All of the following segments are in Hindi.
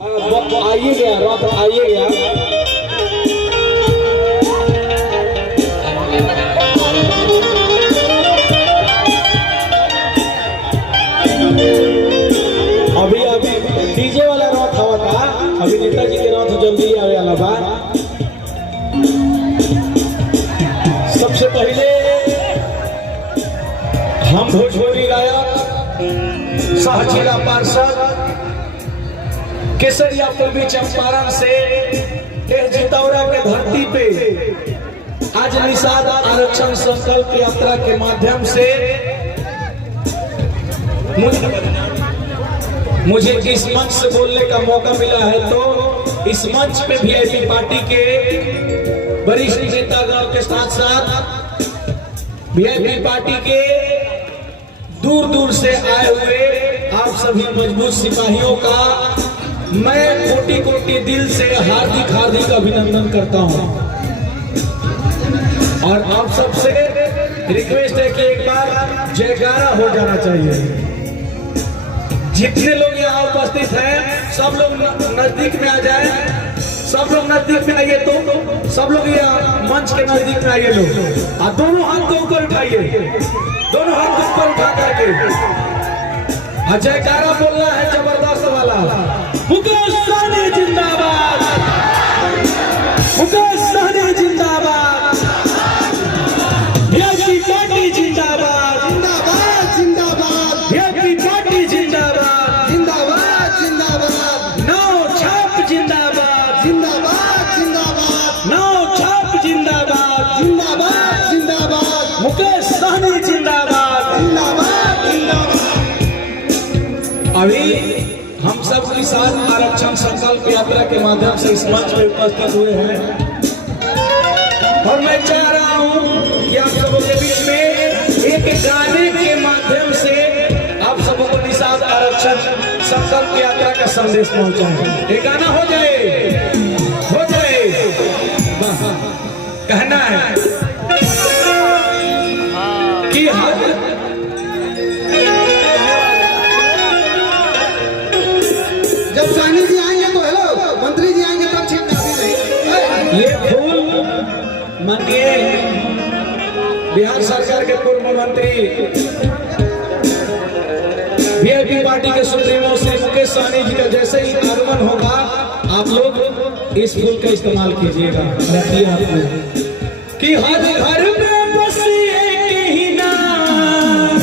आइए गया रथ आइए गया। अभी अभी डीजे वाला रथ हवा था, अभी नेताजी के रथ जल्दी आवे वाला बा। सबसे पहले हम भोजपुरी गायक सहजिला पार्षद केसरिया पूर्वी चंपारण से जितौरा के धरती पे आज निषाद आरक्षण संकल्प यात्रा के माध्यम से मुझे इस मंच से बोलने का मौका मिला है, तो इस मंच पे वीआईपी पार्टी के वरिष्ठ नेतागण के साथ साथ वीआईपी पार्टी के दूर दूर से आए हुए आप सभी मजबूत सिपाहियों का मैं कोटि कोटि दिल से हार्दिक हार्दिक अभिनंदन करता हूं। और आप सबसे रिक्वेस्ट है कि एक बार जयकारा हो जाना चाहिए। जितने लोग यहाँ उपस्थित हैं सब लोग नजदीक में आ जाए, सब लोग नजदीक में आइए, तो सब लोग यहाँ मंच के नजदीक में आइए लोग, और दोनों हाथ को ऊपर उठाइए, दोनों हाथ को ऊपर उठा करके जयकारा बोलना है जबरदस्त वाला। मुकेश सहनी जिंदाबाद, मुकेश सहनी जिंदाबाद, वीआईपी पार्टी जिंदाबाद, जिंदाबाद जिंदाबाद, वीआईपी पार्टी जिंदाबाद, जिंदाबाद जिंदाबाद, नौ छाप जिंदाबाद, जिंदाबाद जिंदाबाद, नौ छाप जिंदाबाद, जिंदाबाद जिंदाबाद, मुकेश सहनी जिंदाबाद, जिंदाबाद जिंदाबाद। अभी हम सब किसान आरक्षण संकल्प यात्रा के माध्यम से इस मंच में उपस्थित हुए हैं, और मैं चाह रहा हूं कि आप सबों के बीच में एक गाने के माध्यम से आप सबों को निषाद आरक्षण संकल्प यात्रा का संदेश पहुंचाएं। एक गाना हो जाए, हो जाए, कहना है कि जब सहनी जी आएंगे तो हेलो, मंत्री जी आएंगे तब छीनना भी नहीं। ये फूल माननीय बिहार सरकार के पूर्व मंत्री वीआईपी पार्टी के सुप्रीमो श्री मुकेश सहनी जी का जैसे ही आगमन होगा आप लोग इस फूल का इस्तेमाल कीजिएगा। रखिए आप लोग कि हर घर में बस एक ही नाम,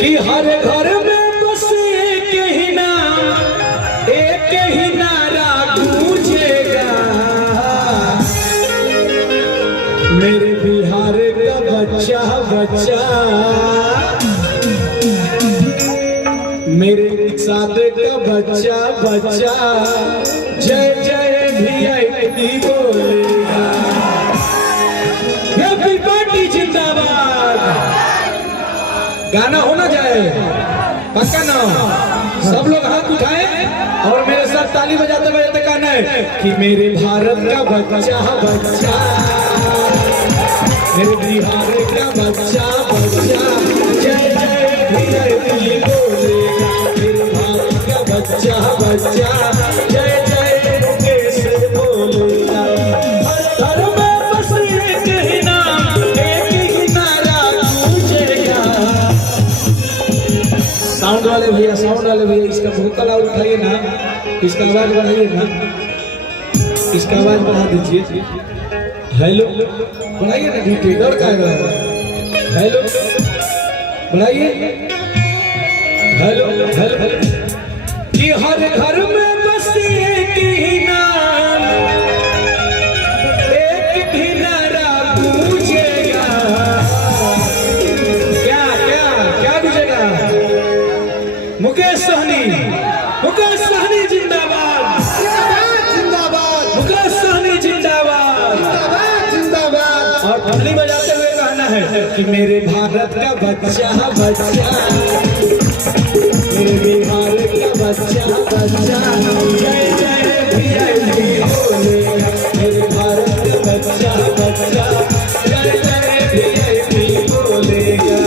कि हर घर में एक ही नारा गूंजेगा, मेरे बिहार का बच्चा बच्चा, मेरे निषाद का बच्चा बच्चा, जय जय वीआईपी बोलेगा। वीआईपी पार्टी जिंदाबाद। गाना होना जाए पक्का ना, सब लोग हाथ उठाए और मेरे साथ ताली बजाते बजाते कहना है कि मेरे भारत का बच्चा बच्चा, मेरे बिहार का बच्चा बच्चा, जय जय वीआईपी बोलेगा। मेरे भारत का बच्चा बच्चा, जय जय मुकेश बोलेगा। हर घर में बस एक ही नाम, एक ही नारा गूंजेगा। साउंड वाले भैया, साउंड वाले भैया, इसका भूतल और उठाइए ना, इसका आवाज बढ़ाइए ना, इसका आवाज बढ़ा दीजिए। हेलो बढ़ाइए ना, ढीठे डर का हेलो बढ़ाइए, हेलो हेलो, कि हर घर में बस एक ही नाम, एक ही नारा गूंजेगा। क्या क्या क्या गूंजेगा? मुकेश सहनी, मुकेश सहनी जिंदाबाद, जिंदाबाद, मुकेश सहनी जिंदाबाद, जिंदाबाद। और थाली बजाते हुए कहना है कि मेरे भारत का बच्चा बच्चा, मेरे बिहार का बच्चा बच्चा, जय जय वीआईपी बोलेगा। मेरे भारत का बच्चा बच्चा, जय जय वीआईपी बोलेगा।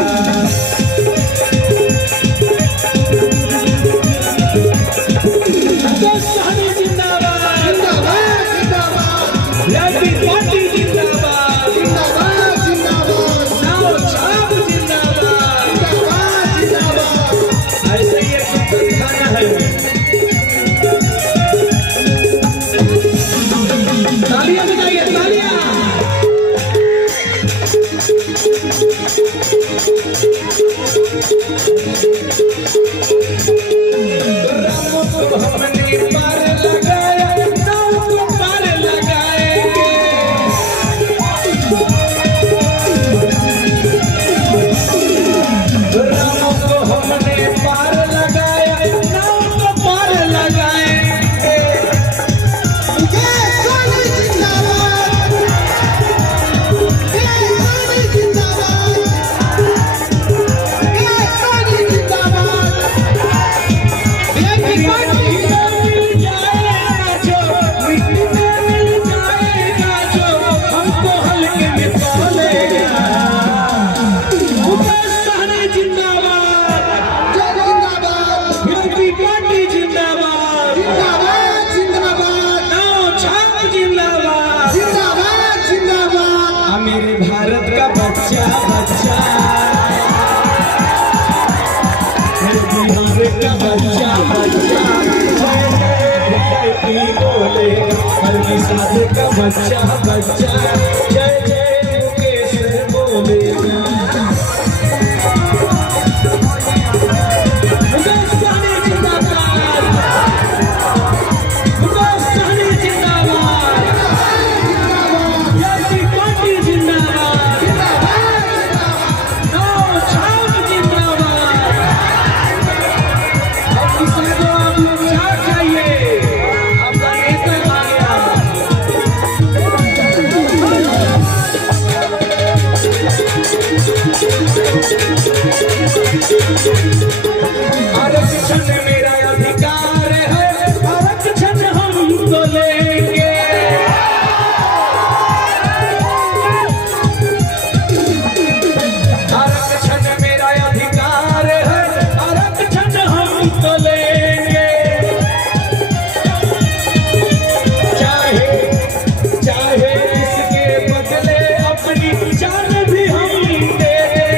वीआईपी पार्टी जिंदाबाद, जिंदाबाद जिंदाबाद, नौ छाप जिंदाबाद, जिंदाबाद जिंदाबाद। मेरे भारत का बच्चा बच्चा, मेरे बिहार का बच्चा बच्चा, वीआईपी बोलेगा हर निषाद का बच्चा बच्चा, जय जय मुकेश बोलेगा। आरक्षण मेरा अधिकार है, आरक्षण हम तो लेंगे। आरक्षण मेरा अधिकार है, आरक्षण हम तो लेंगे। चाहे चाहे इसके बदले अपनी जान भी हम देंगे।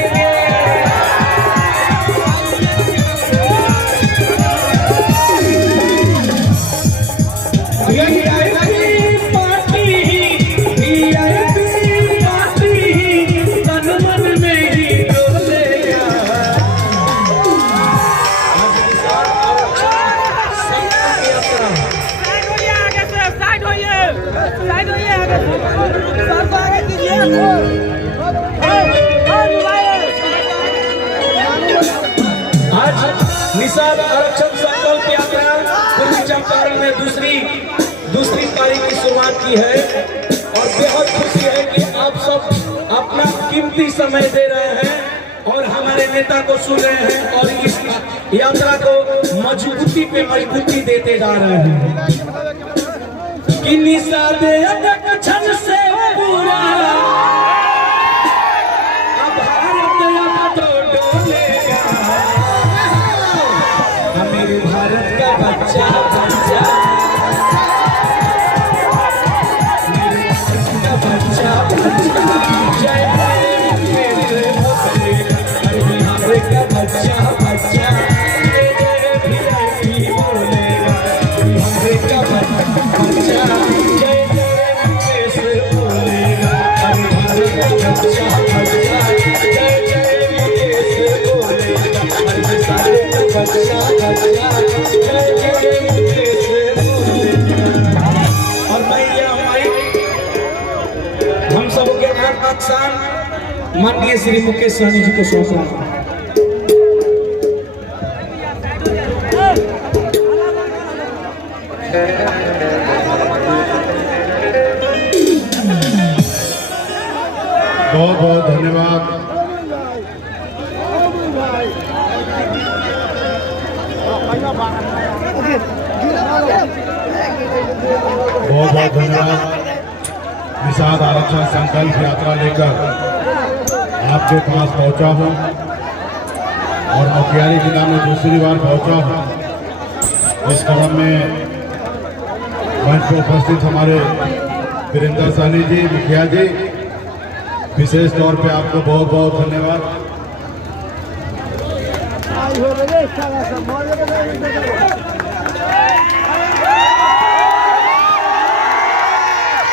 आज निषाद आरक्षण संकल्प यात्रा पूर्वी चंपारण में दूसरी पारी की शुरुआत की है और बेहद खुशी है कि आप सब अपना कीमती समय दे रहे हैं और हमारे नेता को सुन रहे हैं और इस यात्रा को मजबूती पे मजबूती देते जा रहे हैं कि निषाद आरक्षण से पूरा अब भारत अब तो डोलेगा। मेरे भारत का बच्चा बच्चा, मेरे भारत का बच्चा बच्चा, जय जय बोलेगा हर बिहार का बच्चा बच्चा, जय जय वीआईपी बोलेगा बिहार का बच्चा, जय जय मुकेश बोलेगा हर भारत का बच्चा बच्चा, जय जय मुकेश बोलेगा हर बिहार का बच्चा बच्चा, जय जय मुकेश बोलेगा। और मैं ये माइक हम सबके नाम अक्सान माननीय श्री मुकेश सहनी जी को सौंप रहा हूं। बहुत बहुत धन्यवाद। बहुत बहुत धन्यवाद। निषाद आरक्षण संकल्प यात्रा लेकर आपके पास पहुंचा हूं और मोतिहारी जिला में दूसरी बार पहुंचा हूं। इस क्रम में मंच पर उपस्थित हमारे वीरेंद्र सहनी जी मुखिया जी, विशेष तौर पे आपको बहुत बहुत धन्यवाद।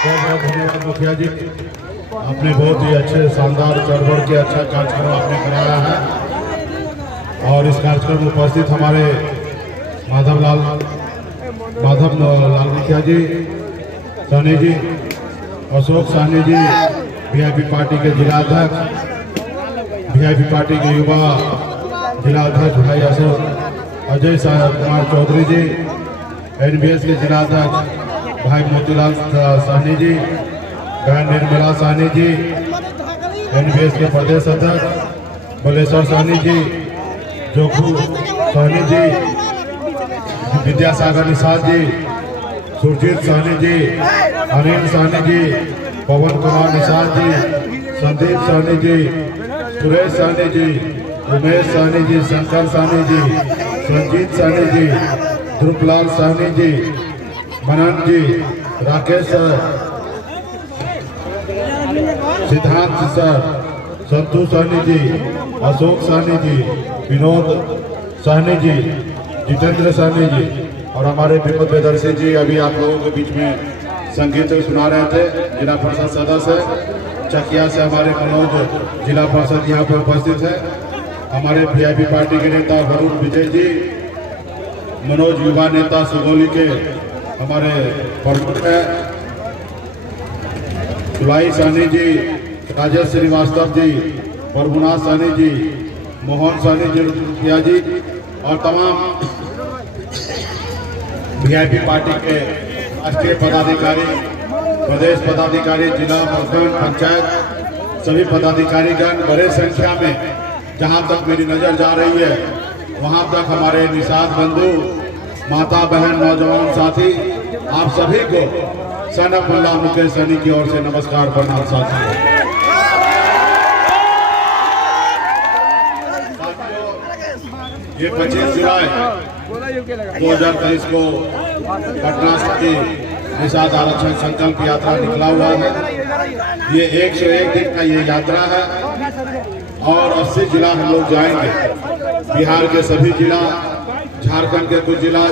बहुत बहुत धन्यवाद मुखिया जी, आपने बहुत ही अच्छे शानदार चढ़ के अच्छा कार्यक्रम आपने कराया है। और इस कार्यक्रम में उपस्थित हमारे माधव लाल मुखिया जी, सहनी जी, अशोक सहनी जी, वीआईपी पार्टी के जिला अध्यक्ष, वीआईपी पार्टी के युवा जिला अध्यक्ष भाई अशोक अजय कुमार चौधरी जी, एनबीएस के जिला अध्यक्ष भाई मोतीलाल सहनी जी, बहन निर्मला सहनी जी, एनबीएस के प्रदेश अध्यक्ष बलेश्वर सहनी जी, जोखू सहनी जी, विद्यासागर निषाद जी, सुरजीत सहनी जी, अनिल सहनी जी, पवन कुमार निषाद जी, संदीप सहनी जी, सुरेश सहनी जी, उमेश सहनी जी, शंकर सहनी जी, संजीत साहनी जी, ध्रुवलाल साहनी जी, मनन जी, राकेश सर, सिद्धांत सर, संतू साहनी जी, अशोक साहनी जी, विनोद साहनी जी, जितेंद्र साहनी जी और हमारे विनोद बेदर्शी जी अभी आप लोगों के बीच में संगीत सुना रहे थे। जिला परिषद सदस्य चकिया से हमारे मनोज जिला परिषद यहाँ पर उपस्थित है। हमारे वीआईपी पार्टी के नेता वरुण विजय जी, मनोज युवा नेता सुगौली के हमारे प्रमुख है, सुलाई साहनी जी, राजेश श्रीवास्तव जी, प्रभुनाथ साहनी जी, मोहन साहनी जी और तमाम वीआईपी पार्टी के राष्ट्रीय पदाधिकारी, प्रदेश पदाधिकारी, जिला प्रखंड पंचायत सभी पदाधिकारीगण बड़े संख्या में जहां तक मेरी नजर जा रही है वहां तक हमारे निषाद बंधु, माता बहन, नौजवान साथी, आप सभी को सनफ मुल्ला मुकेश सैनी की ओर से नमस्कार प्रणाम। साथियों, ये 25 जुलाई 2023 को पटना से निषाद आरक्षण संकल्प यात्रा निकला हुआ है। ये 101 दिन का ये यात्रा है और 80 जिला हम लोग जाएंगे। बिहार के सभी जिला, झारखंड के कुछ जिला,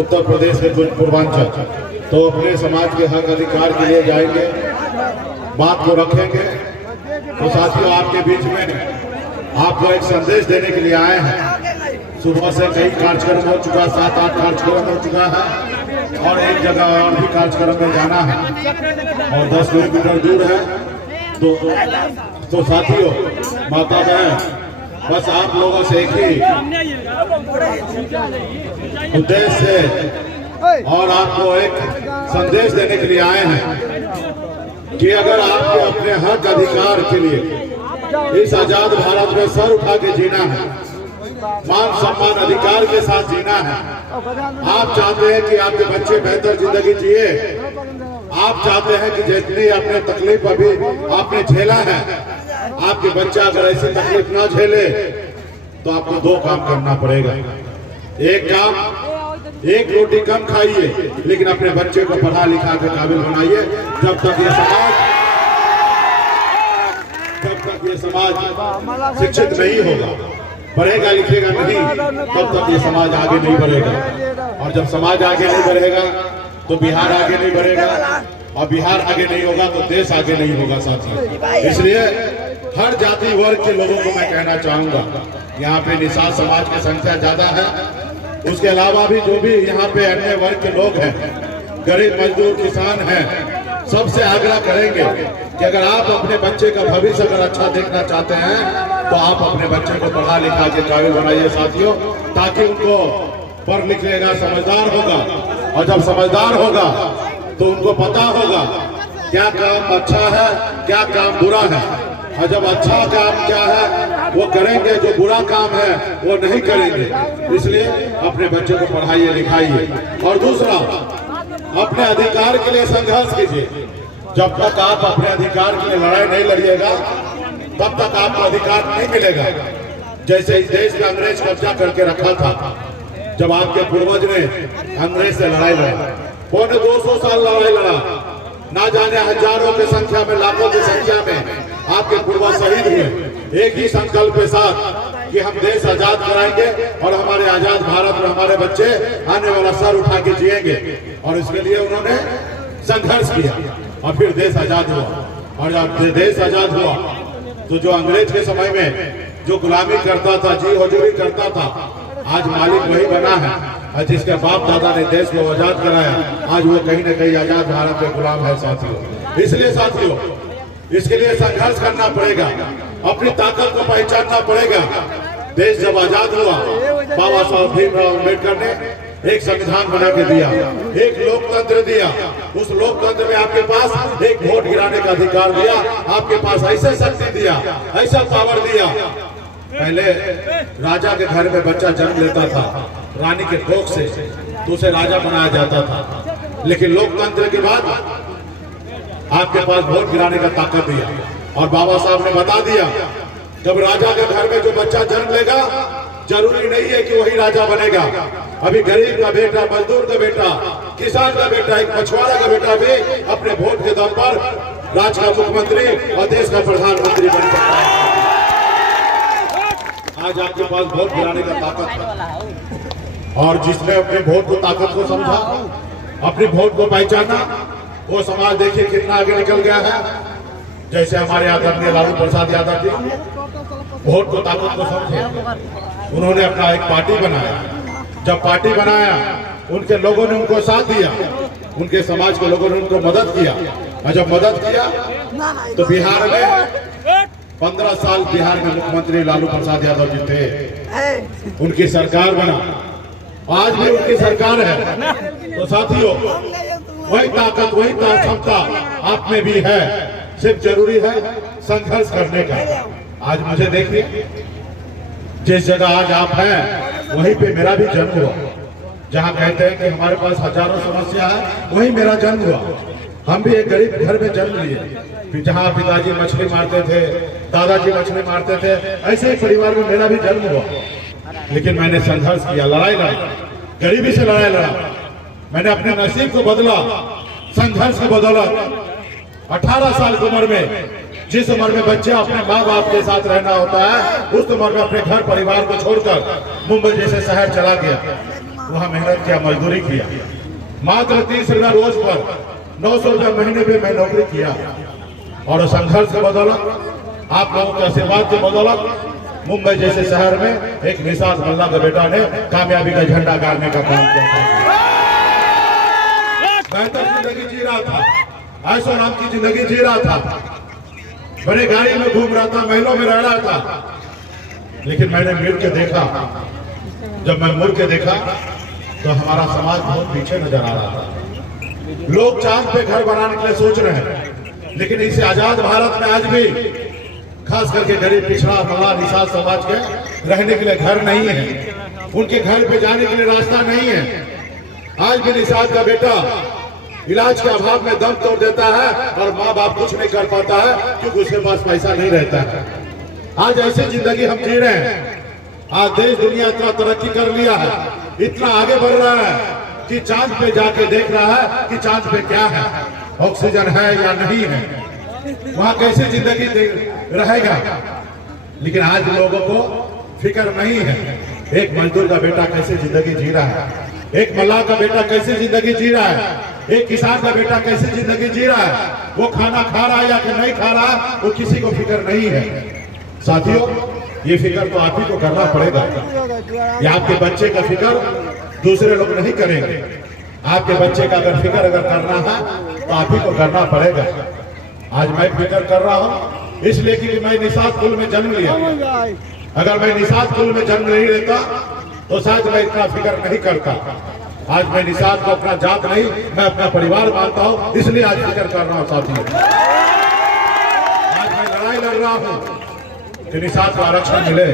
उत्तर प्रदेश के कुछ पूर्वांचल, तो अपने समाज के हक अधिकार के लिए जाएंगे, बात को रखेंगे। तो साथियों, आपके बीच में आपको एक संदेश देने के लिए आए हैं। सुबह से कई कार्यक्रम हो चुका, 7-8 कार्यक्रम हो चुका है और एक जगह और भी कार्यक्रम में जाना है और 10 किलोमीटर दूर है। तो साथियों, माता बहन, बस आप लोगों से एक ही उद्देश्य है और आपको एक संदेश देने के लिए आए हैं कि अगर आपको अपने हक अधिकार के लिए इस आजाद भारत में सर उठा के जीना है, मान सम्मान अधिकार के साथ जीना है, आप चाहते हैं कि आपके बच्चे बेहतर जिंदगी जिए, आप चाहते हैं कि जितनी आपने तकलीफ अभी आपने झेला है, आपके बच्चा अगर ऐसी तकलीफ ना झेले तो आपको 2 काम करना पड़ेगा। एक काम, एक रोटी कम खाइए लेकिन अपने बच्चे को पढ़ा लिखा के काबिल बनाइए। जब तक ये समाज शिक्षित नहीं होगा, पढ़ेगा लिखेगा नहीं, तब तक ये समाज आगे नहीं बढ़ेगा। और जब समाज आगे नहीं बढ़ेगा तो बिहार आगे नहीं बढ़ेगा और बिहार आगे नहीं होगा तो देश आगे नहीं होगा साथियों। इसलिए हर जाति वर्ग के लोगों को मैं कहना चाहूंगा, यहाँ पे निषाद समाज की संख्या ज्यादा है, उसके अलावा भी जो भी यहाँ पे अन्य वर्ग के लोग हैं, गरीब मजदूर किसान हैं, सबसे आग्रह करेंगे कि अगर आप अपने बच्चे का भविष्य अगर अच्छा देखना चाहते हैं तो आप अपने बच्चे को पढ़ा लिखा के काबिल बनाइए साथियों, ताकि उनको पढ़ लिख लेगा, समझदार होगा और जब समझदार होगा तो उनको पता होगा क्या काम अच्छा है, क्या काम बुरा है, और जब अच्छा काम क्या है वो करेंगे, जो बुरा काम है वो नहीं करेंगे। इसलिए अपने बच्चे को पढ़ाइए लिखाइए। और दूसरा, अपने अधिकार के लिए संघर्ष कीजिए। जब तक आप अपने अधिकार के लिए लड़ाई नहीं लड़िएगा तब तक आपको अधिकार नहीं मिलेगा। जैसे इस देश में अंग्रेज कब्जा करके रखा था, जब आपके पूर्वज ने अंग्रेज से लड़ाई लड़ा, 250 साल लड़ाई लड़ा, ना जाने हजारों की संख्या में, लाखों की संख्या में आपके पूर्वज शहीद हुए, एक ही संकल्प के साथ कि हम देश आजाद कराएंगे और हमारे आजाद भारत में हमारे बच्चे आने वाला सर उठा के जिएंगे। और इसके लिए उन्होंने संघर्ष किया और फिर देश आजाद हुआ। और जब देश आजाद हुआ तो जो अंग्रेज के समय में जो गुलामी करता था, जी हजूरी करता था, आज मालिक वही बना है। और जिसके बाप दादा ने देश को आजाद कराया, आज वो कहीं न कहीं आजाद भारत में गुलाम है साथियों। इसलिए साथियों, इसके लिए संघर्ष करना पड़ेगा, अपनी ताकत को पहचानना पड़ेगा। देश जब आजाद हुआ, बाबा साहब भीमराव अम्बेडकर ने एक संविधान बना के दिया, एक लोकतंत्र दिया। उस लोकतंत्र में आपके पास एक वोट गिराने का अधिकार दिया, आपके पास ऐसे शक्ति दिया, ऐसा पावर दिया। पहले राजा के घर में बच्चा जन्म लेता था, रानी के कोख से, तो उसे राजा बनाया जाता था। लेकिन लोकतंत्र के बाद आपके पास वोट गिराने का ताकत दिया और बाबा साहब ने बता दिया, जब राजा के घर में जो बच्चा जन्म लेगा जरूरी नहीं है कि वही राजा बनेगा। अभी गरीब का बेटा, मजदूर का बेटा, किसान का बेटा, एक मछुआरा का बेटा भी अपने वोट के दम पर राज्य का मुख्यमंत्री और देश का प्रधानमंत्री बन सकता है। आज आपके पास वोट गिराने का ताकत है, और जिसने अपने वोट को ताकत को समझा, अपने वोट को पहचाना, वो समाज देखिए कितना आगे निकल गया है। जैसे हमारे आदरणीय लालू प्रसाद यादव जी वोट को ताकत को समझे, उन्होंने अपना एक पार्टी बनाया। जब पार्टी बनाया, उनके लोगों ने उनको साथ दिया, उनके समाज के लोगों ने उनको मदद किया, और जब मदद किया तो बिहार में 15 साल बिहार में मुख्यमंत्री लालू प्रसाद यादव जी थे, उनकी सरकार बना, आज भी उनकी सरकार है। तो साथियों, वही ताकत, वही क्षमता आप में भी है, सिर्फ जरूरी है संघर्ष करने का। आज मुझे देखिए, जिस जगह आज आप हैं वहीं पे मेरा भी जन्म हुआ। जहाँ कहते हैं कि हमारे पास हजारों समस्या है, वहीं मेरा जन्म हुआ। हम भी एक गरीब घर में जन्म लिए, जहाँ पिताजी मछली मारते थे, दादाजी मछली मारते थे, ऐसे ही परिवार में मेरा भी जन्म हुआ। लेकिन मैंने संघर्ष किया, लड़ाई लड़ा, गरीबी से लड़ाई लड़ा, मैंने अपने नसीब को बदला संघर्ष की बदौलत। 18 साल की उम्र में, जिस उम्र में बच्चे अपने माँ बाप के साथ रहना होता है, उस उम्र में अपने घर परिवार को छोड़कर मुंबई जैसे शहर चला गया। वहाँ मेहनत किया, मजदूरी किया, मात्र 30 रुपया रोज पर 900 रुपया महीने में मैं नौकरी किया। और संघर्ष के बदौलत, आप लोगों के आशीर्वाद की बदौलत, मुंबई जैसे शहर में एक निषाद मल्ला का बेटा ने कामयाबी का झंडा गाड़ने का काम किया। बेहतर जिंदगी जी रहा था, ऐशो नाम की जिंदगी जी रहा था, बड़े गाड़ी में घूम रहा था, महलों में रह रहा था। लेकिन मैंने मुड़ के देखा, जब मैं मुड़ के देखा तो हमारा समाज बहुत पीछे नजर आ रहा था। लोग चांद पे घर बनाने के लिए सोच रहे हैं, लेकिन इस आजाद भारत में आज भी खास करके गरीब, पिछड़ा, मल्ला, निषाद समाज के रहने के लिए घर नहीं है, उनके घर पे जाने के लिए रास्ता नहीं है। आज भी निषाद का बेटा इलाज के अभाव में दम तोड़ देता है और माँ बाप कुछ नहीं कर पाता है, क्योंकि उसके पास पैसा नहीं रहता है। आज ऐसी जिंदगी हम जी रहे हैं। आज देश दुनिया इतना तरक्की कर लिया है, इतना आगे बढ़ रहा है कि चांद पे जाके देख रहा है कि चांद पे क्या है, ऑक्सीजन है या नहीं है, वहां कैसे जिंदगी रहेगा। लेकिन आज लोगों को फिक्र नहीं है, एक मजदूर का बेटा कैसे जिंदगी जी रहा है, एक मल्लाह का बेटा कैसे जिंदगी जी रहा है, एक किसान का बेटा कैसे जिंदगी जी रहा है, वो खाना खा रहा है या कि नहीं खा रहा, वो किसी को फिक्र नहीं है। साथियों, ये फिक्र तो आप ही को करना पड़ेगा। ये आपके बच्चे का फिक्र दूसरे लोग नहीं करेंगे। आपके बच्चे का अगर फिक्र करना है तो आप ही को करना पड़ेगा। आज मैं फिक्र कर रहा हूँ इसलिए कि मैं निषाद कुल में जन्म लिया। अगर मैं निषाद कुल में जन्म नहीं लेता तो शायद मैं इतना फिक्र नहीं करता। आज मैं निषाद को अपना जात नहीं, मैं अपना परिवार मानता हूँ, इसलिए आज फिक्र कर रहा हूँ। साथियों, आज मैं लड़ाई लड़ रहा हूँ कि निषाद को आरक्षण मिले।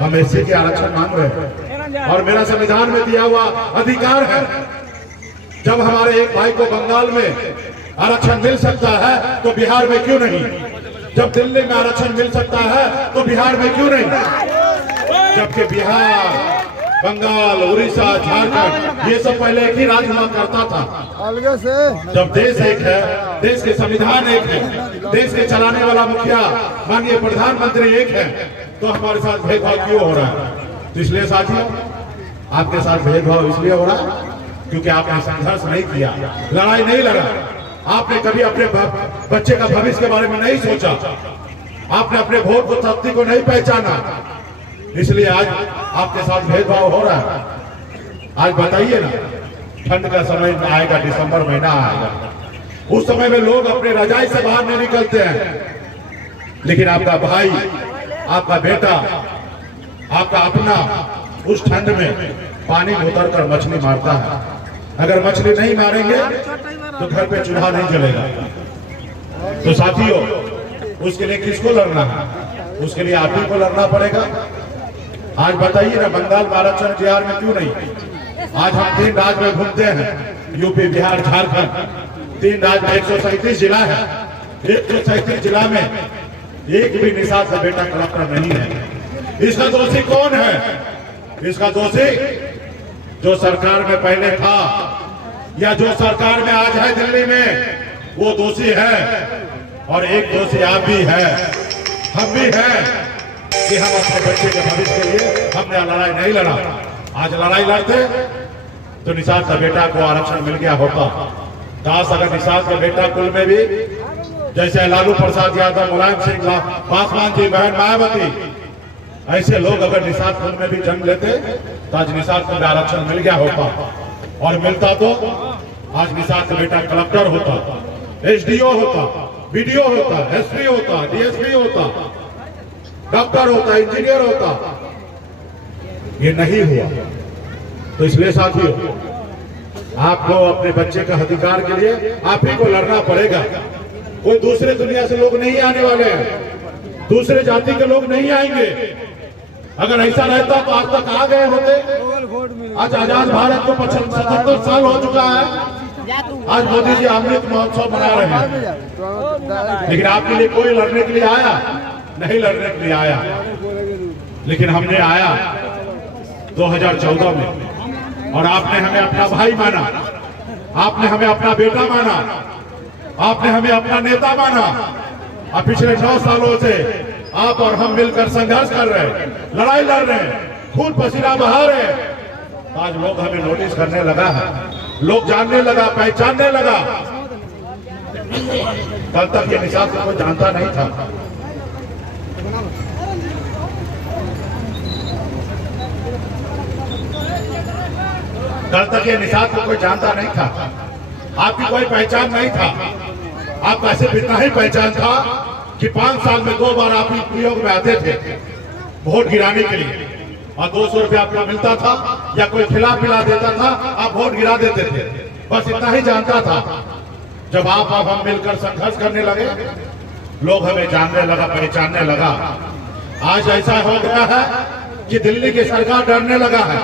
हम एससी के आरक्षण मांग रहे हैं और मेरा संविधान में दिया हुआ अधिकार है। जब हमारे एक भाई को बंगाल में आरक्षण मिल सकता है तो बिहार में क्यों नहीं? जब दिल्ली में आरक्षण मिल सकता है तो बिहार में क्यों नहीं? जबकि बिहार, बंगाल, उड़ीसा, झारखंड ये सब पहले एक ही राज्य हुआ करता था। जब देश एक है, देश के संविधान एक है, देश के चलाने वाला मुखिया माननीय प्रधानमंत्री एक है, तो हमारे साथ भेदभाव क्यों हो रहा है? तो इसलिए साथियों, आपके साथ भेदभाव इसलिए हो रहा है क्योंकि आपने संघर्ष नहीं किया, लड़ाई नहीं लड़ा, आपने कभी अपने बच्चे का भविष्य के बारे में नहीं सोचा, आपने अपने वोट को शक्ति को नहीं पहचाना, इसलिए आज आपके साथ भेदभाव हो रहा है। आज बताइए ना, ठंड का समय आएगा, दिसंबर महीना आएगा, उस समय में लोग अपने रजाई से बाहर नहीं निकलते हैं, लेकिन आपका भाई, आपका बेटा, आपका अपना उस ठंड में पानी में उतर कर मछली मारता है। अगर मछली नहीं मारेंगे तो घर पे चूल्हा नहीं जलेगा। तो साथियों, उसके लिए किसको लड़ना है? उसके लिए आप ही को लड़ना पड़ेगा। आज बताइए ना, बंगाल में आरक्षण बिहार में क्यों नहीं? आज हम 3 राज्य में घूमते हैं, यूपी, बिहार, झारखंड, 3 राज्य में 137 जिला है। 137 जिला में एक भी निषाद का बेटा कलेक्टर नहीं है, इसका दोषी कौन है? इसका दोषी जो सरकार में पहले था या जो सरकार में आज है दिल्ली में, वो दोषी है। और एक दोषी आप भी है, हम भी हैं कि हम अपने बच्चे के भविष्य के लिए हमने लड़ाई नहीं लड़ा। आज लड़ाई लड़ते तो निषाद का बेटा को आरक्षण मिल गया होता। काश अगर निषाद के बेटा कुल में भी जैसे लालू प्रसाद यादव, मुलायम सिंह, पासवान जी, बहन मायावती, ऐसे लोग अगर निषाद कुल में भी जन्म लेते तो आज निषाद को आरक्षण मिल गया होता। और मिलता तो आज निषाद का बेटा कलेक्टर होता, एसडीओ होता, बीडीओ होता, एसपी होता, डीएसपी होता, डॉक्टर होता, इंजीनियर होता। ये नहीं हुआ। तो इसलिए साथियों, आपको अपने बच्चे का अधिकार के लिए आप ही को लड़ना पड़ेगा। कोई दूसरे दुनिया से लोग नहीं आने वाले हैं, दूसरे जाति के लोग नहीं आएंगे। अगर ऐसा रहता तो आज तक आ गए होते। आज आजाद भारत को 75 साल हो चुका है। आज मोदी जी अमृत महोत्सव मना रहे हैं, लेकिन आपके लिए कोई लड़ने के लिए आया नहीं, लड़ने के लिए आया। लेकिन हमने आया 2014 में और आपने हमें अपना भाई माना, आपने हमें अपना बेटा माना, आपने हमें अपना नेता माना। और पिछले 9 सालों से आप और हम मिलकर संघर्ष कर रहे हैं, लड़ाई लड़ रहे हैं, खून पसीना बहा रहे हैं। आज लोग हमें नोटिस करने लगा है, लोग जानने लगा, पहचानने लगा। कल तक ये निषाद को कोई जानता नहीं था। कल तक ये निषाद को कोई जानता नहीं था। आपकी कोई पहचान नहीं था। आप ऐसे इतना ही पहचान था कि 5 साल में 2 बार आप उपयोग में आते थे वोट गिराने के लिए, और 200 रुपया आपको मिलता था या कोई खिला पिला देता था, आप वोट गिरा देते थे। बस इतना ही जानता था। जब आप अब हम मिलकर संघर्ष करने लगे, लोग हमें जानने लगा, पहचानने लगा। आज ऐसा हो गया है कि दिल्ली की सरकार डरने लगा है,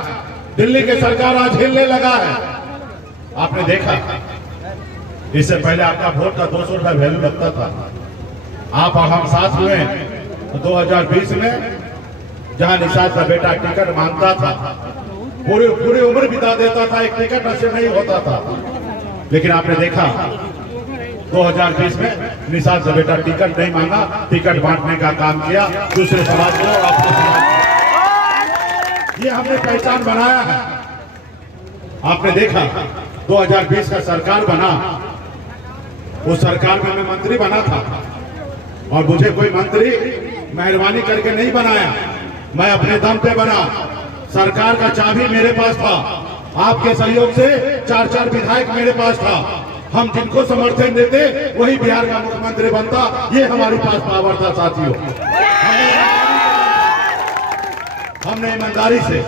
दिल्ली की सरकार आज हिलने लगा है। आपने देखा, इससे पहले आपका वोट का 200 रुपया वैल्यू लगता था। आप और हम साथ हुए तो 2020 में जहां निषाद का बेटा टिकट मांगता था, पूरी उम्र बिता देता था, एक टिकट नसीब नहीं होता था। लेकिन आपने देखा 2020 में निषाद का बेटा टिकट नहीं मांगा, टिकट बांटने का काम किया दूसरे समाज को और अपने समाज को। ये हमने पहचान बनाया है। आपने देखा 2020 का सरकार बना, उस सरकार में मैं मंत्री बना था और मुझे कोई मंत्री मेहरबानी करके नहीं बनाया, मैं अपने दम पे बना। सरकार का चाबी मेरे पास था, आपके सहयोग से 4 विधायक मेरे पास था। हम जिनको समर्थन देते वही बिहार का मुख्यमंत्री बनता। ये हमारे पास पावर था साथियों। हमने ईमानदारी से,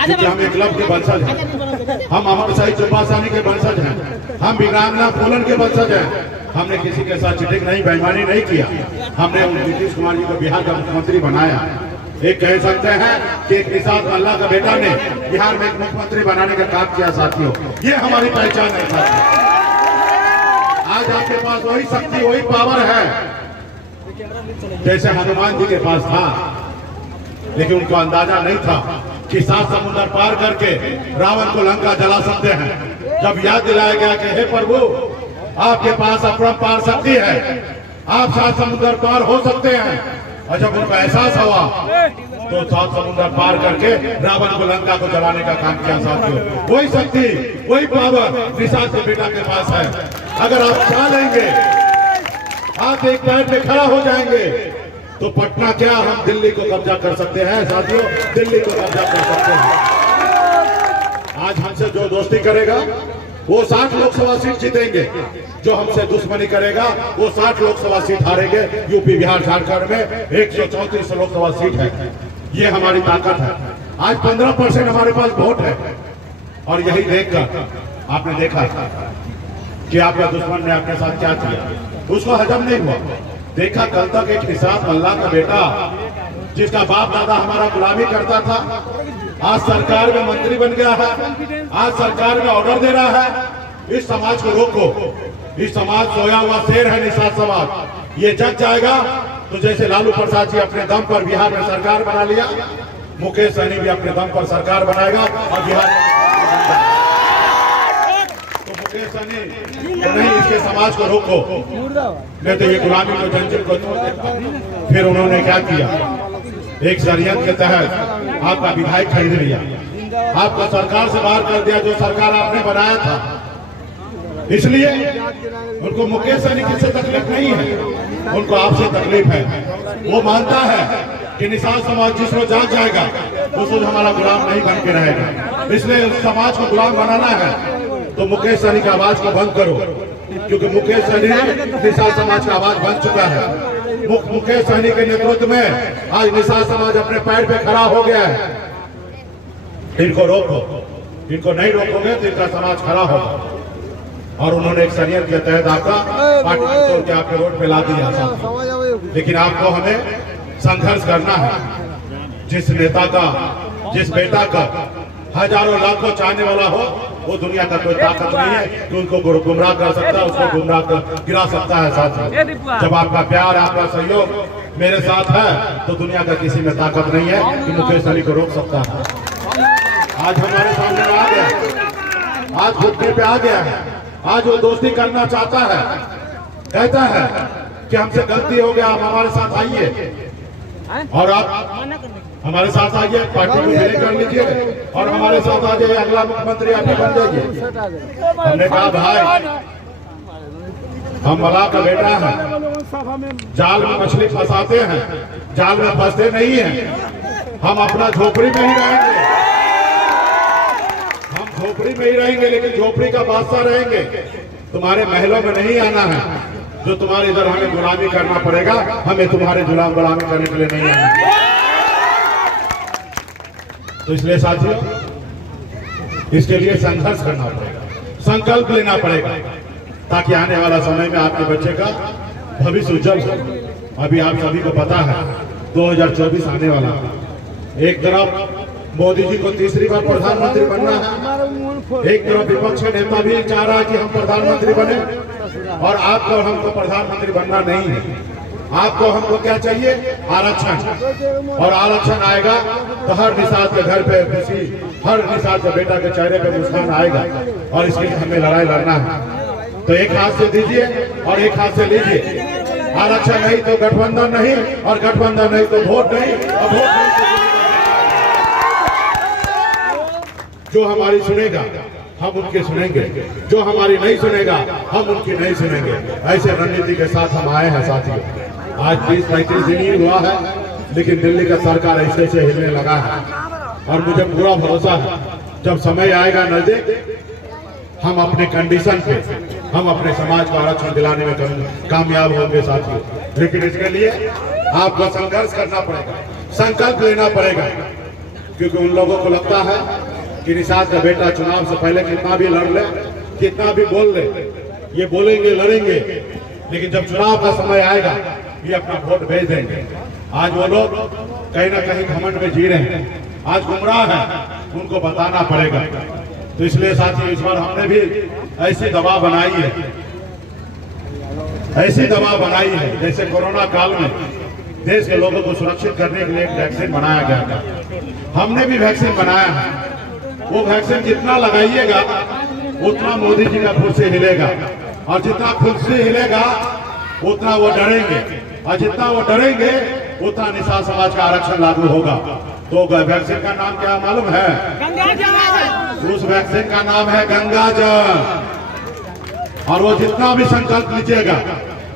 क्योंकि हम एक क्लब के वंशज हैं, हम अमर शाही चौपासानी के वंशज हैं, हम वीरांगना फूलन के वंशज हैं। हमने किसी के साथ चिटिंग नहीं, बेईमानी नहीं किया। हमने नीतीश कुमार जी को बिहार का मुख्यमंत्री बनाया। एक कह सकते हैं कि एक निषाद अल्लाह का बेटा ने बिहार में एक मुख्यमंत्री बनाने का काम किया साथियों। ये हमारी पहचान है साथियों। आज आपके पास वही शक्ति, वही पावर है जैसे हनुमान जी के पास था। लेकिन उनको अंदाजा नहीं था कि 7 समुद्र पार करके रावण को लंका जला सकते हैं। जब याद दिलाया गया कि हे प्रभु, आपके पास अपरंपार शक्ति है, आप 7 समुद्र पार हो सकते हैं। और जब उनको एहसास हुआ तो 7 समुद्र पार करके रावण को लंका को जलाने का काम किया साथियों। वही शक्ति, वही पावर निषाद के बेटा के पास है। अगर आप चाह लेंगे, आप एक पैर पे खड़ा हो जाएंगे तो पटना क्या, हम दिल्ली को कब्जा कर सकते हैं साथियों, दिल्ली को कब्जा कर सकते हैं। आज हमसे जो दोस्ती करेगा वो 60 लोकसभा सीट जीतेंगे, जो हमसे दुश्मनी करेगा वो 60 लोकसभा सीट हारेंगे। यूपी, बिहार, झारखंड में 134 लोकसभा सीट है। ये हमारी ताकत है। आज 15% हमारे पास वोट है। और यही देखकर आपने देखा कि आपका दुश्मन ने आपके साथ क्या किया, उसको हजम नहीं हुआ। देखा कल तक एक निषाद अल्लाह का बेटा जिसका बाप दादा हमारा गुलामी करता था, आज सरकार में मंत्री बन गया है, आज सरकार में ऑर्डर दे रहा है इस समाज को रोको। इस समाज सोया हुआ शेर है निषाद समाज। ये जग जाएगा तो जैसे लालू प्रसाद जी अपने दम पर बिहार में सरकार बना लिया, मुकेश सहनी भी अपने दम पर सरकार बनाएगा और बिहार में तो मुकेश सहनी तो नहीं, इसके समाज को रोको, नहीं तो ये गुलामी को जंजीर को तोड़ देगा। फिर उन्होंने क्या किया, एक षड्यंत्र के तहत आपका विधायक खरीद लिया, आपको सरकार से बाहर कर दिया जो सरकार आपने बनाया था। इसलिए उनको मुकेश सहनी से तकलीफ नहीं है, उनको आपसे तकलीफ है। वो मानता है कि निषाद समाज जिस रोज जाग जाएगा उस रोज हमारा गुलाम नहीं बन के रहेगा। इसलिए समाज को गुलाम बनाना है तो मुकेश सहनी की आवाज को बंद करो, क्योंकि मुकेश सहनी निषाद समाज का आवाज बन चुका है। मुकेश सहनी के नेतृत्व में आज निषाद समाज अपने पैर पे खड़ा हो गया है। इनको रोको, इनको नहीं रोकोगे तो इनका समाज खड़ा होगा। और उन्होंने एक षड्यंत्र के तहत आपका पार्टी तोड़ के आपके रोड पे ला दिया। लेकिन आपको हमें संघर्ष करना है। जिस नेता का, जिस बेटा का हजारों लाखों चाहने वाला हो, वो दुनिया का कोई ताकत नहीं है कि उनको गुमराह कर सकता है, उसको गुमराह कर गिरा सकता है। साथियों, जब आपका प्यार, आपका सहयोग मेरे साथ है तो दुनिया का किसी में ताकत नहीं है कि मुकेश सहनी को रोक सकता है। आज हमारे सामने आ गया, आज घुटने पे आ गया है, आज वो दोस्ती करना चाहता है, कहता है कि हमसे गलती हो गया, आप हमारे साथ आइए और आप हमारे साथ आइए, पार्टी को विलय कर लीजिए और हमारे साथ आ जाइए, अगला मुख्यमंत्री आप बन जाइए। हमने कहा भाई, हम मलाह का बेटा है, जाल में मछली फंसाते हैं, जाल में फंसते नहीं हैं। हम अपना झोपड़ी में ही रहेंगे, हम झोपड़ी में ही रहेंगे, लेकिन झोपड़ी का बादशाह रहेंगे। तुम्हारे महलों में नहीं आना है, जो तुम्हारे इधर हमें गुलामी करना पड़ेगा, हमें तुम्हारे गुलामी करने के लिए नहीं आना है। तो इसलिए साथियों, इसके लिए संघर्ष करना पड़ेगा, संकल्प लेना पड़ेगा, ताकि आने वाला समय में आपके बच्चे का भविष्य उज्जवल हो। अभी आप सभी को पता है 2024 आने वाला है। एक तरफ मोदी जी को तीसरी बार प्रधानमंत्री बनना है, एक तरफ विपक्ष के नेता भी चाह रहा है कि हम प्रधानमंत्री बने, और आपको और हमको प्रधानमंत्री बनना नहीं है। आपको हमको क्या चाहिए? आरक्षण। और आरक्षण आएगा तो हर निषाद के घर पे खुशी, हर निषाद के बेटा के चेहरे पे मुस्कान आएगा, और इसके लिए हमें लड़ाई लड़ना है। तो एक हाथ से दीजिए और एक हाथ से लीजिए। आरक्षण नहीं तो गठबंधन नहीं, और गठबंधन नहीं तो वोट नहीं, और वोट नहीं तो जो हमारी सुनेगा हम उनकी सुनेंगे, जो हमारी नहीं सुनेगा हम उनकी नहीं सुनेंगे। ऐसे रणनीति के साथ हम आए हैं साथियों। आज 20-35 दिन ही हुआ है, लेकिन दिल्ली का सरकार ऐसे ऐसे हिलने लगा है, और मुझे पूरा भरोसा है जब समय आएगा नजदीक, हम अपने कंडीशन पे हम अपने समाज को आरक्षण दिलाने में कामयाब होंगे साथियों। लेकिन इसके लिए आपको संघर्ष करना पड़ेगा, संकल्प लेना पड़ेगा, क्योंकि उन लोगों को लगता है कि निषाद का बेटा चुनाव से पहले कितना भी लड़ ले, कितना भी बोल ले, ये बोलेंगे लड़ेंगे, लेकिन जब चुनाव का समय आएगा ये अपना वोट भेज देंगे। आज वो लोग कहीं ना कहीं घमंड में जी रहे हैं, आज गुमराह है, उनको बताना पड़ेगा। तो इसलिए साथियों, इस बार हमने भी ऐसी दवा बनाई है, ऐसी दवा बनाई है जैसे कोरोना काल में देश के लोगों को सुरक्षित करने के लिए एक वैक्सीन बनाया गया था। हमने भी वैक्सीन बनाया है। वो वैक्सीन जितना लगाइएगा उतना मोदी जी का खुद से हिलेगा, और जितना खुद से हिलेगा उतना वो डरेंगे, और जितना वो डरेंगे उतना निषाद समाज का आरक्षण लागू होगा। तो वैक्सीन का नाम क्या मालूम है? उस वैक्सीन का नाम है गंगाजल। और वो जितना भी संकल्प लीजिएगा,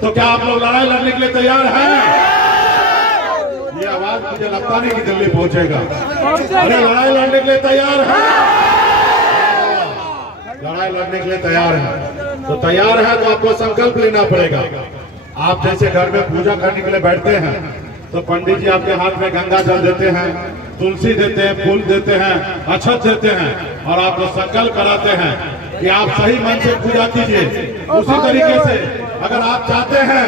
तो क्या आप लोग लड़ाई लड़ने के लिए तैयार हैं? ये आवाज मुझे लगता नहीं कि दिल्ली पहुंचेगा। अरे लड़ाई लड़ने के लिए तैयार है, लड़ाई लड़ने के लिए तैयार है। तो तैयार है तो आपको संकल्प लेना पड़ेगा। आप जैसे घर में पूजा करने के लिए बैठते हैं तो पंडित जी आपके हाथ में गंगा जल देते हैं, तुलसी देते हैं, फूल देते हैं, अक्षत देते हैं, और आपको संकल्प कराते हैं कि आप सही मन से पूजा कीजिए। उसी तरीके से अगर आप चाहते हैं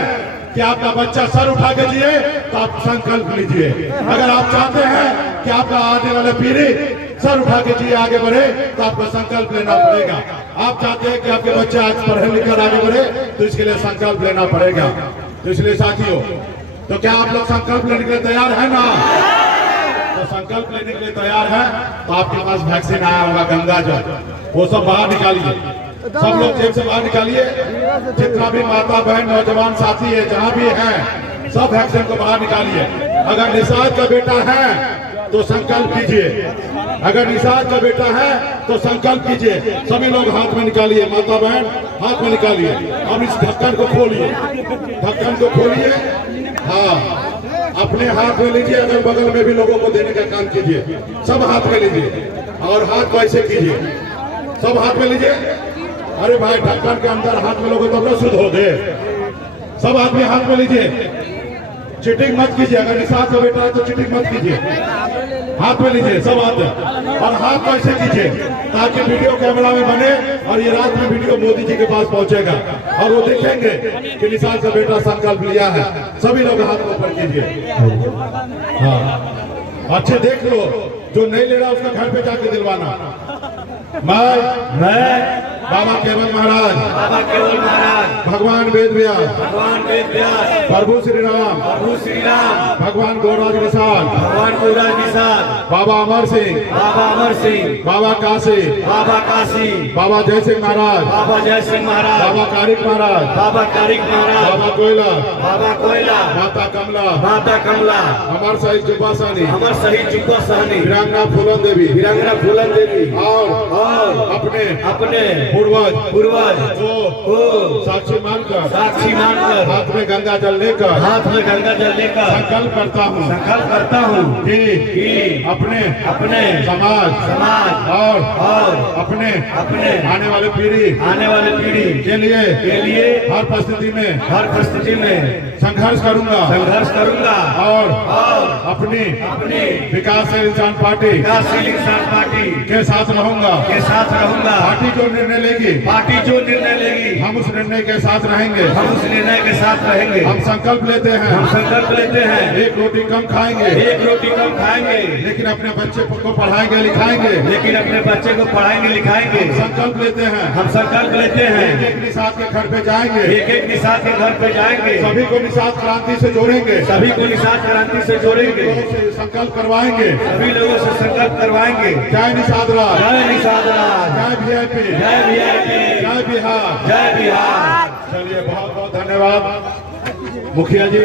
कि आपका बच्चा सर उठा के जिए तो आप संकल्प लीजिए। अगर आप चाहते हैं कि आपका आने वाले पीढ़ी सर उठा के जिए, आगे बढ़े, तो आपको संकल्प लेना पड़ेगा। आप चाहते हैं कि आपके बच्चे आज पढ़े लिखकर आगे बढ़े, तो इसके लिए संकल्प लेना पड़ेगा। तो इसलिए साथियों, तो क्या आप लोग संकल्प लेने के लिए तैयार है ना? तो संकल्प लेने के लिए तैयार है तो आपके पास वैक्सीन आया होगा गंगा जल, वो सब बाहर निकालिए, सब लोग जेब से बाहर निकालिए। जितना भी माता बहन नौजवान साथी है जहाँ भी है सब वैक्सीन को बाहर निकालिए। अगर निषाद का बेटा है तो संकल्प कीजिए, अगर निषाद का बेटा है तो संकल्प कीजिए। सभी लोग हाथ में निकालिए, माता बहन हाथ में निकालिए। अब इस ढक्कन को खोलिए, ढक्कन को खोलिए। हाँ, अपने हाथ में लीजिए, अगल बगल में भी लोगों को देने का काम कीजिए। सब हाथ में लीजिए और हाथ को ऐसे कीजिए, सब हाथ में लीजिए। अरे भाई ढक्कन के अंदर हाथ में लोगों तब तो शुद्ध हो गए। सब आदमी हाथ में लीजिए, चीटिंग मत कीजिए। अगर निषाद का बेटा है तो चीटिंग मत कीजिए, हाथ में लीजिए सब हाथ। और हाथ को ऐसे कीजिए ताकि वीडियो कैमरा में बने और ये रात में वीडियो मोदी जी के पास पहुंचेगा और वो देखेंगे कि निषाद का बेटा संकल्प लिया है। सभी लोग हाथ को ऊपर कीजिए। हाँ, अच्छे देख लो, जो नहीं ले रहा उसका घर पे जाके दिलवाना। मैं बाबा केवल महाराज, बाबा केवल महाराज, भगवान वेद व्यास, भगवान वेद व्यास, प्रभु श्री राम, भगवान गौराज निषाद, भगवान गौराज निषाद, बाबा अमर सिंह, बाबा अमर सिंह, बाबा काशी, बाबा काशी, बाबा जय सिंह महाराज, बाबा जय सिंह महाराज, बाबा कारिक महाराज, बाबा तारिक महाराज, बाबा कोयला, बाबा कोयला, माता कमला, माता कमला, अमर शहीद जुब्बा सहनी, अमर शहीद जुब्बा सहनी, वीरांगना फूलन देवी, वीरांगना फूलन देवी और अपने पूर्वज को साक्षी मानकर हाथ में गंगा जल लेकर संकल्प करता हूँ कि अपने समाज और अपने आने वाले पीढ़ी के लिए हर परिस्थिति में संघर्ष करूंगा और अपनी विकासशील इंसान पार्टी के साथ रहूंगा। पार्टी जो निर्णय लेगी हम उस निर्णय के साथ रहेंगे। हम संकल्प लेते हैं एक रोटी कम खाएंगे लेकिन अपने बच्चे को पढ़ाएंगे लिखाएंगे। संकल्प लेते हैं एक निषाद के घर पे जाएंगे सभी को निषाद क्रांति से जोड़ेंगे संकल्प करवाएंगे। जय निषाद राज, जय वीआईपी, जय बिहार। चलिए बहुत बहुत धन्यवाद मुखिया जी।